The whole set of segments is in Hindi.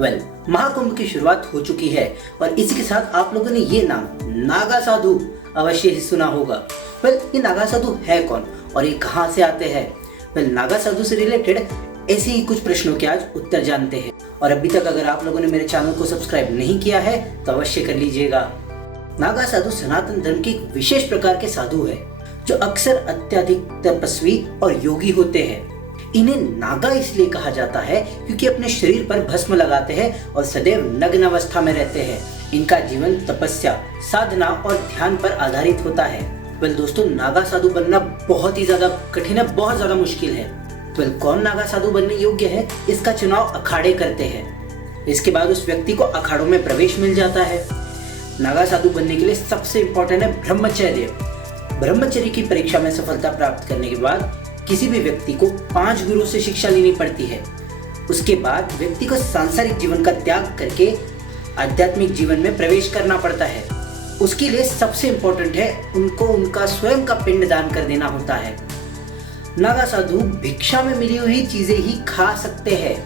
महाकुंभ की शुरुआत हो चुकी है और इसी के साथ आप लोगों ने ये नाम नागा साधु अवश्य ही सुना होगा। ये नागा साधु है कौन और ये कहाँ से आते हैं? नागा साधु से रिलेटेड ऐसे ही कुछ प्रश्नों के आज उत्तर जानते हैं। और अभी तक अगर आप लोगों ने मेरे चैनल को सब्सक्राइब नहीं किया है तो अवश्य कर लीजिएगा। नागा साधु सनातन धर्म के एक विशेष प्रकार के साधु है जो अक्सर अत्यधिक तपस्वी और योगी होते हैं। इन्हें नागा इसलिए कहा जाता है क्योंकि अपने शरीर पर भस्म लगाते हैं और सदैव नग्न अवस्था में रहते हैं। इनका जीवन तपस्या, साधना और ध्यान पर आधारित होता है। दोस्तों, नागा साधु बनना बहुत ही ज्यादा कठिन है, बहुत ज्यादा मुश्किल है। कौन नागा साधु बनने योग्य है? इसका चुनाव अखाड़े करते हैं। इसके बाद उस व्यक्ति को अखाड़ों में प्रवेश मिल जाता है। नागा साधु बनने के लिए सबसे इम्पोर्टेंट है ब्रह्मचर्य। ब्रह्मचर्य की परीक्षा में सफलता प्राप्त करने के बाद किसी भी व्यक्ति को 5 गुरु से शिक्षा लेनी पड़ती है। उसके बाद व्यक्ति को सांसारिक जीवन का त्याग करके आध्यात्मिक जीवन में प्रवेश करना पड़ता है। उसके लिए सबसे इम्पोर्टेंट है उनको उनका स्वयं का पिंड दान कर देना होता है। नागा साधु भिक्षा में मिली हुई चीजें ही खा सकते हैं।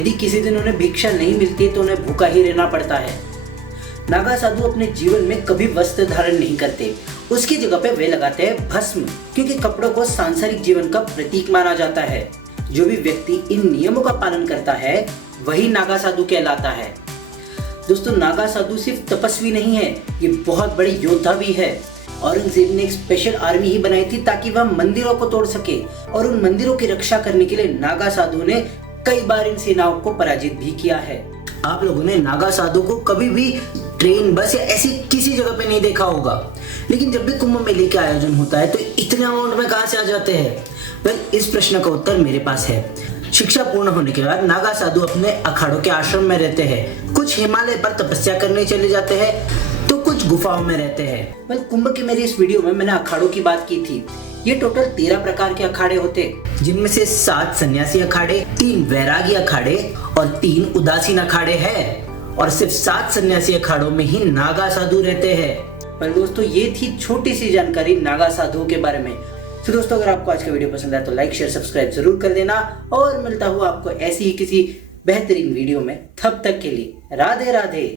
यदि किसी दिन उन्हें भिक्षा नहीं मिलती तो उन्हें भूखा ही रहना पड़ता है। नागा साधु अपने जीवन में कभी वस्त्र धारण नहीं करते। उसकी जगह पे वे लगाते हैं भस्म, क्योंकि कपड़ों को सांसारिक जीवन का प्रतीक माना जाता है। जो भी व्यक्ति इन नियमों का पालन करता है वही नागा साधु कहलाता है। दोस्तों, नागा साधु सिर्फ तपस्वी नहीं है, ये बहुत बड़े योद्धा भी है। औरंगजेब ने एक स्पेशल आर्मी ही बनाई थी ताकि वह मंदिरों को तोड़ सके, और उन मंदिरों की रक्षा करने के लिए नागा साधु ने कई बार इन सेनाओं को पराजित भी किया है। आप लोगों ने नागा साधु को कभी भी ट्रेन, बस या ऐसी किसी जगह पे नहीं देखा होगा, लेकिन जब भी कुंभ मेले का आयोजन होता है तो इतने अमाउंट में कहां से आ जाते हैं? इस प्रश्न का उत्तर मेरे पास है। शिक्षा पूर्ण होने के बाद नागा साधु अपने अखाड़ों के आश्रम में रहते हैं। कुछ हिमालय पर तपस्या करने चले जाते हैं तो कुछ गुफाओं में रहते हैं। कुंभ के मेरी इस वीडियो में मैंने अखाड़ों की बात की थी। ये टोटल 13 प्रकार के अखाड़े होते, जिनमें से 7 सन्यासी अखाड़े, 3 वैरागी अखाड़े और 3 उदासीन अखाड़े हैं। और सिर्फ 7 सन्यासी अखाड़ों में ही नागा साधु रहते हैं। पर दोस्तों, ये थी छोटी सी जानकारी नागा साधुओं के बारे में। तो दोस्तों, अगर आपको आज का वीडियो पसंद आया तो लाइक, शेयर, सब्सक्राइब जरूर कर देना, और मिलता हूँ आपको ऐसी ही किसी बेहतरीन वीडियो में। तब तक के लिए राधे राधे।